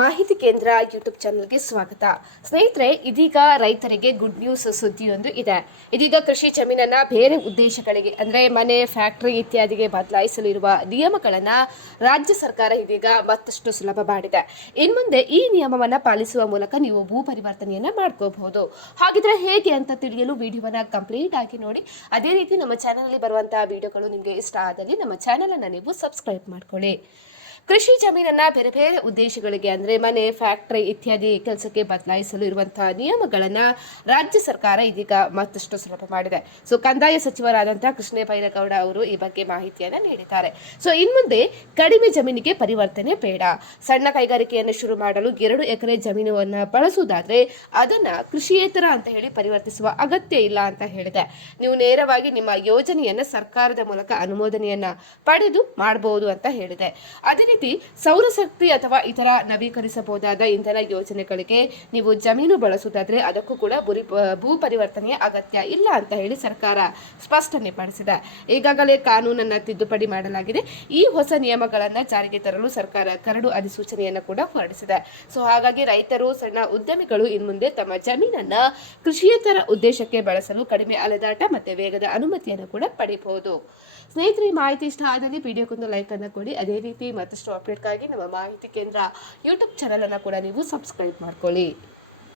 ಮಾಹಿತಿ ಕೇಂದ್ರ ಯೂಟ್ಯೂಬ್ ಚಾನಲ್ಗೆ ಸ್ವಾಗತ. ಸ್ನೇಹಿತರೆ, ಇದೀಗ ರೈತರಿಗೆ ಗುಡ್ ನ್ಯೂಸ್ ಸುದ್ದಿಯೊಂದು ಇದೆ. ಇದೀಗ ಕೃಷಿ ಜಮೀನನ್ನ ಬೇರೆ ಉದ್ದೇಶಗಳಿಗೆ, ಅಂದ್ರೆ ಮನೆ ಫ್ಯಾಕ್ಟರಿ ಇತ್ಯಾದಿಗೆ ಬದಲಾಯಿಸಲಿರುವ ನಿಯಮಗಳನ್ನು ರಾಜ್ಯ ಸರ್ಕಾರ ಇದೀಗ ಮತ್ತಷ್ಟು ಸುಲಭ ಮಾಡಿದೆ. ಇನ್ಮುಂದೆ ಈ ನಿಯಮವನ್ನ ಪಾಲಿಸುವ ಮೂಲಕ ನೀವು ಭೂ ಪರಿವರ್ತನೆಯನ್ನ ಮಾಡ್ಕೋಬಹುದು. ಹಾಗಿದ್ರೆ ಹೇಗೆ ಅಂತ ತಿಳಿಯಲು ವಿಡಿಯೋವನ್ನ ಕಂಪ್ಲೀಟ್ ಆಗಿ ನೋಡಿ. ಅದೇ ರೀತಿ ನಮ್ಮ ಚಾನಲ್ ಬರುವಂತಹ ವಿಡಿಯೋಗಳು ನಿಮಗೆ ಇಷ್ಟ ಆದಲ್ಲಿ ನಮ್ಮ ಚಾನಲನ್ನು ನೀವು ಸಬ್ಸ್ಕ್ರೈಬ್ ಮಾಡ್ಕೊಳ್ಳಿ. ಕೃಷಿ ಜಮೀನನ್ನ ಬೇರೆ ಬೇರೆ ಉದ್ದೇಶಗಳಿಗೆ ಅಂದ್ರೆ ಮನೆ ಫ್ಯಾಕ್ಟರಿ ಇತ್ಯಾದಿ ಕೆಲಸಕ್ಕೆ ಬದಲಾಯಿಸಲು ಇರುವಂತಹ ನಿಯಮಗಳನ್ನ ರಾಜ್ಯ ಸರ್ಕಾರ ಇದೀಗ ಮತ್ತಷ್ಟು ಸುಲಭ ಮಾಡಿದೆ. ಸೊ ಕಂದಾಯ ಸಚಿವರಾದಂತಹ ಕೃಷ್ಣ ಬೈರೇಗೌಡ ಅವರು ಈ ಬಗ್ಗೆ ಮಾಹಿತಿಯನ್ನ ನೀಡಿದ್ದಾರೆ. ಸೊ ಇನ್ಮುಂದೆ ಕಡಿಮೆ ಜಮೀನಿಗೆ ಪರಿವರ್ತನೆ ಬೇಡ. ಸಣ್ಣ ಕೈಗಾರಿಕೆಯನ್ನು ಶುರು ಮಾಡಲು ಎರಡು ಎಕರೆ ಜಮೀನನ್ನು ಬಳಸುವುದಾದ್ರೆ ಅದನ್ನ ಕೃಷಿಯೇತರ ಅಂತ ಹೇಳಿ ಪರಿವರ್ತಿಸುವ ಅಗತ್ಯ ಇಲ್ಲ ಅಂತ ಹೇಳಿದೆ. ನೀವು ನೇರವಾಗಿ ನಿಮ್ಮ ಯೋಜನೆಯನ್ನ ಸರ್ಕಾರದ ಮೂಲಕ ಅನುಮೋದನೆಯನ್ನ ಪಡೆದು ಮಾಡಬಹುದು ಅಂತ ಹೇಳಿದೆ. ಅದೇ ರೀತಿ ಸೌರಶಕ್ತಿ ಅಥವಾ ಇತರ ನವೀಕರಿಸಬಹುದಾದ ಇಂಧನ ಯೋಜನೆಗಳಿಗೆ ನೀವು ಜಮೀನು ಬಳಸುವುದಾದ್ರೆ ಅದಕ್ಕೂ ಕೂಡ ಬುರಿ ಭೂ ಪರಿವರ್ತನೆಯ ಅಗತ್ಯ ಇಲ್ಲ ಅಂತ ಹೇಳಿ ಸರ್ಕಾರ ಸ್ಪಷ್ಟನೆ ಪಡಿಸಿದೆ ಈಗಾಗಲೇ ಕಾನೂನನ್ನ ತಿದ್ದುಪಡಿ ಮಾಡಲಾಗಿದೆ. ಈ ಹೊಸ ನಿಯಮಗಳನ್ನ ಜಾರಿಗೆ ತರಲು ಸರ್ಕಾರ ಕರಡು ಅಧಿಸೂಚನೆಯನ್ನು ಕೂಡ ಹೊರಡಿಸಿದೆ. ಸೊ ಹಾಗಾಗಿ ರೈತರು, ಸಣ್ಣ ಉದ್ಯಮಿಗಳು ಇನ್ಮುಂದೆ ತಮ್ಮ ಜಮೀನನ್ನ ಕೃಷಿಯೇತರ ಉದ್ದೇಶಕ್ಕೆ ಬಳಸಲು ಕಡಿಮೆ ಅಲೆದಾಟ ಮತ್ತೆ ವೇಗದ ಅನುಮತಿಯನ್ನು ಕೂಡ ಪಡೆಯಬಹುದು ಸ್ನೇಹಿತರೆ ಮಾಹಿತಿ ಇಷ್ಟ ಆದಲ್ಲಿ ವಿಡಿಯೋಕ್ಕೊಂದು ಲೈಕ್ ಅನ್ನು ಕೊಡಿ. ಅದೇ ರೀತಿ ಮತ್ತಷ್ಟು ಅಪ್ಡೇಟ್ಗಾಗಿ ನಮ್ಮ ಮಾಹಿತಿ ಕೇಂದ್ರ ಯೂಟ್ಯೂಬ್ ಚಾನಲನ್ನು ಕೂಡ ನೀವು ಸಬ್ಸ್ಕ್ರೈಬ್ ಮಾಡ್ಕೊಳ್ಳಿ.